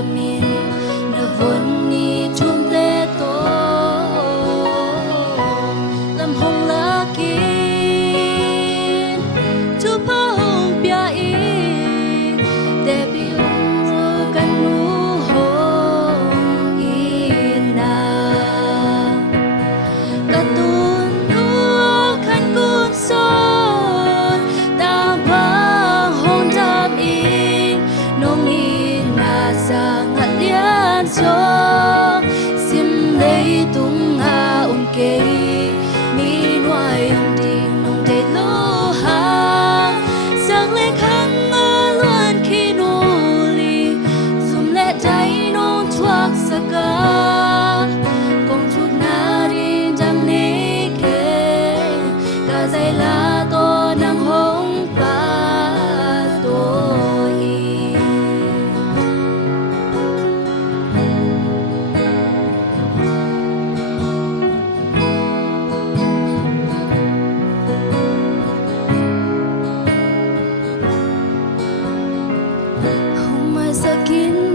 min na von ni chum te to lam hong la kin chu pa hong pia i te bi kan nu hong i na ka tun nu kan kun son ta ba hong dam in nong i na sa ngat lian so sim lấy tung ha kê mi nuai ding nong de lo ha sang le khang luan khi nu li zum le dai nong thuak saka kong chuk na rin jam ni ke ka zai la to nang hong pa to i sakin